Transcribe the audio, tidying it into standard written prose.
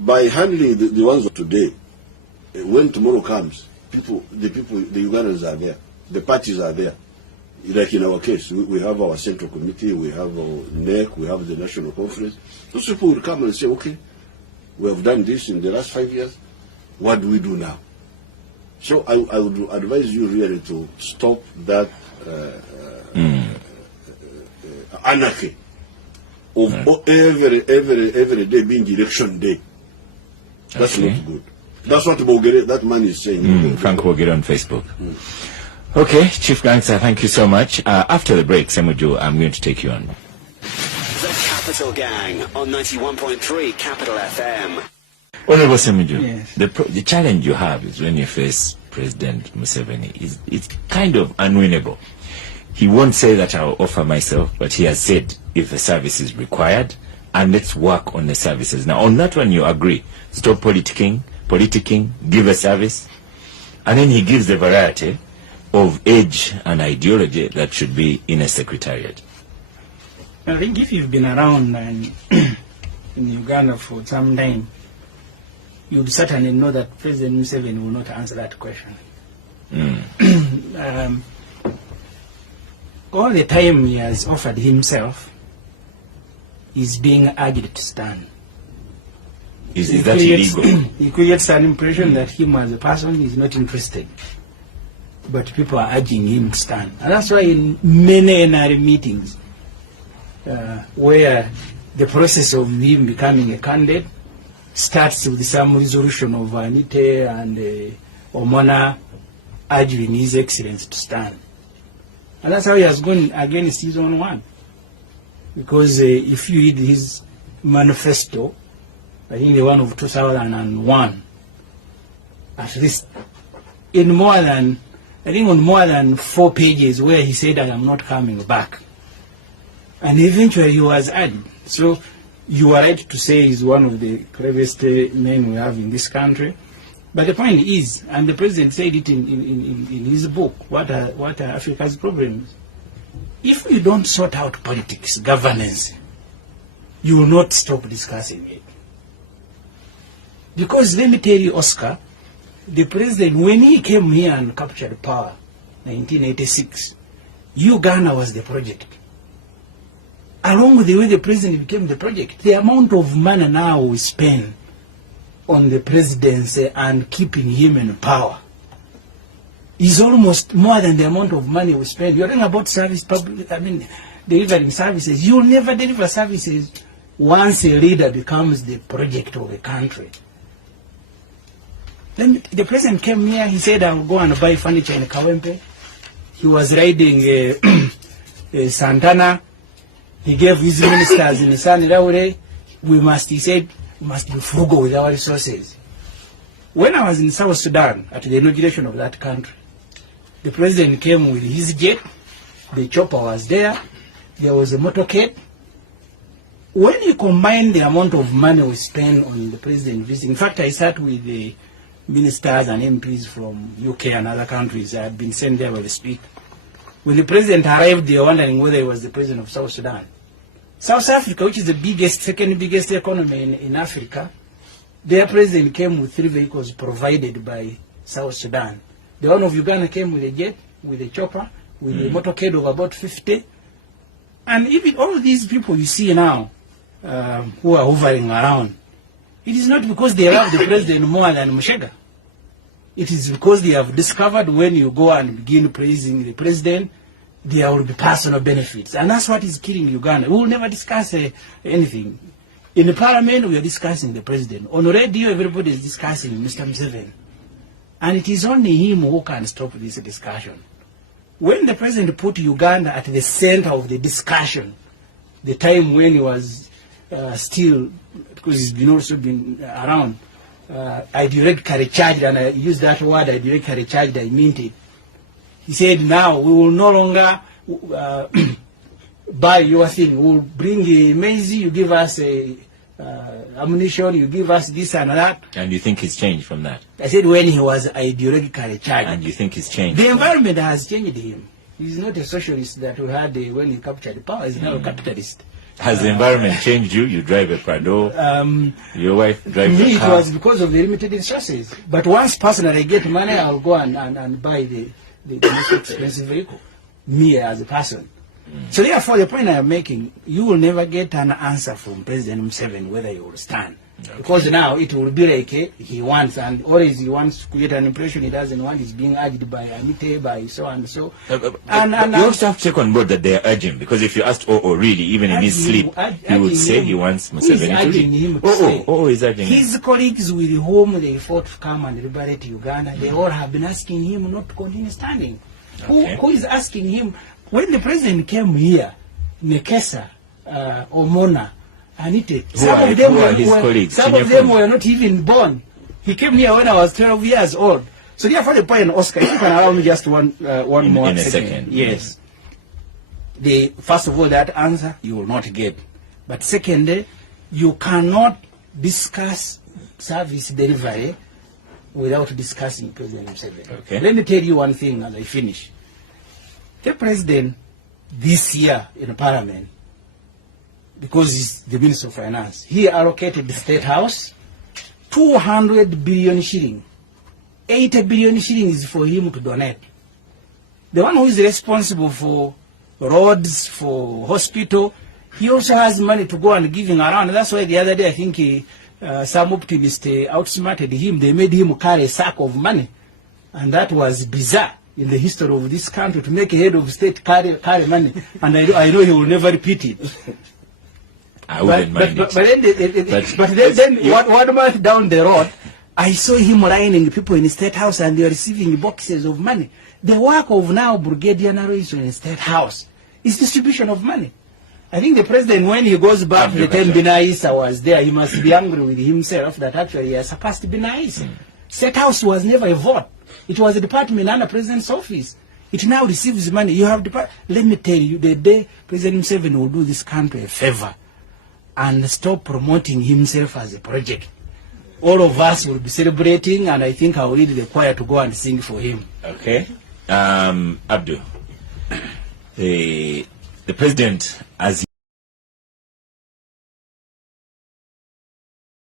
by handling the ones of today, when tomorrow comes, the Ugandans are there, the parties are there. Like in our case, we have our central committee, we have our NEC, we have the national conference. Those people will come and say, okay, we have done this in the last 5 years, what do we do now? So I would advise you really to stop that anarchy of every day being election day. That's not good. That's what that man is saying. Frank Bogere on Facebook. Okay, Chief Gangster, thank you so much. After the break, Semuju, I'm going to take you on. The Capital Gang on 91.3 Capital FM. Honorable Semuju, yes. The challenge you have is when you face President Museveni, it's kind of unwinnable. He won't say that I'll offer myself, but he has said if a service is required, and let's work on the services. Now, on that one, you agree. Stop politicking, give a service. And then he gives the variety of age and ideology that should be in a secretariat. I think if you've been around in Uganda for some time, you'd certainly know that President Museveni will not answer that question. All the time he has offered himself is being urged to stand. Is that illegal? He creates an impression that him as a person is not interested. But people are urging him to stand. And that's why in many NRA meetings, where the process of him becoming a candidate starts with some resolution of Anite and Omona urging His Excellency to stand. And that's how he has gone against his own one. Because if you read his manifesto, I think the one of 2001, at least on more than 4 pages where he said, I am not coming back. And eventually he was added. So you are right to say he's one of the cleverest men we have in this country. But the point is, and the president said it in his book, what are Africa's problems? If you don't sort out politics, governance, you will not stop discussing it. Because let me tell you, Oscar, the president, when he came here and captured power, 1986, Uganda was the project. Along with the way the president became the project, the amount of money now we spend on the presidency and keeping him in power is almost more than the amount of money we spend. You're talking about delivering services. You'll never deliver services once a leader becomes the project of a country. Then the president came here, he said, I'll go and buy furniture in Kawempe. He was riding Santana. He gave his ministers in Sani Laure, he said, we must be frugal with our resources. When I was in South Sudan, at the inauguration of that country, the president came with his jet, the chopper was there was a motorcade. When you combine the amount of money we spend on the president visiting, in fact, I sat with the ministers and MPs from UK and other countries. I had been sent there by the speaker. When the president arrived, they were wondering whether he was the president of South Sudan. South Africa, which is the second biggest economy in Africa, their president came with 3 vehicles provided by South Sudan. The one of Uganda came with a jet, with a chopper, with a motorcade of about 50. And even all of these people you see now who are hovering around, it is not because they love the president more than Mushega. It is because they have discovered when you go and begin praising the president, there will be personal benefits. And that's what is killing Uganda. We will never discuss anything. In the parliament, we are discussing the president. On radio, everybody is discussing Mr. Museveni. And it is only him who can stop this discussion. When the president put Uganda at the center of the discussion, the time when he was still, because he's also been around, ideologically charged, and I use that word ideologically charged, I meant it. He said, now we will no longer buy your thing. We will bring maize, you give us ammunition, you give us this and that. And you think he's changed from that? I said when he was ideologically charged. And you think he's changed? The environment has changed him. He's not a socialist that we had when he captured power. He's now a capitalist. Has the environment changed you? You drive a Prado. Your wife drives a car. It was because of the limited resources. But once personally I get money, I'll go and buy the most expensive vehicle. Me as a person. So therefore, the point I am making, you will never get an answer from President Museveni whether you will stand. Okay. Because now it will be like he wants, and always he wants to create an impression he doesn't want. He's being urged by Anite, by so and so. And you also have to take on board that they are urging, because if you asked really, even in his sleep, he would say he wants Museveni to leave. He's urging him. His colleagues with whom they fought to come and liberate Uganda, they all have been asking him not to continue standing. Okay. Who is asking him? When the president came here, Nekesa, Omona, Anite, some of them were not even born. He came here when I was 12 years old. So therefore the point, Oscar, if you can allow me just one more second. Yes. First of all, that answer you will not get. But secondly, you cannot discuss service delivery without discussing President Museveni. Okay. Let me tell you one thing as I finish. The president this year in Parliament, because he's the Minister of Finance, he allocated the State House 200 billion shilling. 80 billion shillings for him to donate. The one who is responsible for roads, for hospital, he also has money to go and giving around. That's why the other day I think some optimists outsmarted him. They made him carry a sack of money. And that was bizarre in the history of this country, to make a head of state carry money. And I know he will never repeat it. I wouldn't mind it. But then one month down the road, I saw him lining people in the State House and they are receiving boxes of money. The work of now Brigadier Narrows in the State House is distribution of money. I think the president, when he goes back to the time Binaisa was there, he must be angry with himself that actually he has surpassed Binaisa. State House was never a vote. It was a department under President's office. It now receives money. You have let me tell you, the day President Museveni will do this country a favor and stop promoting himself as a project, all of us will be celebrating, and I think I will lead the choir to go and sing for him. Okay. Abdul, the president, as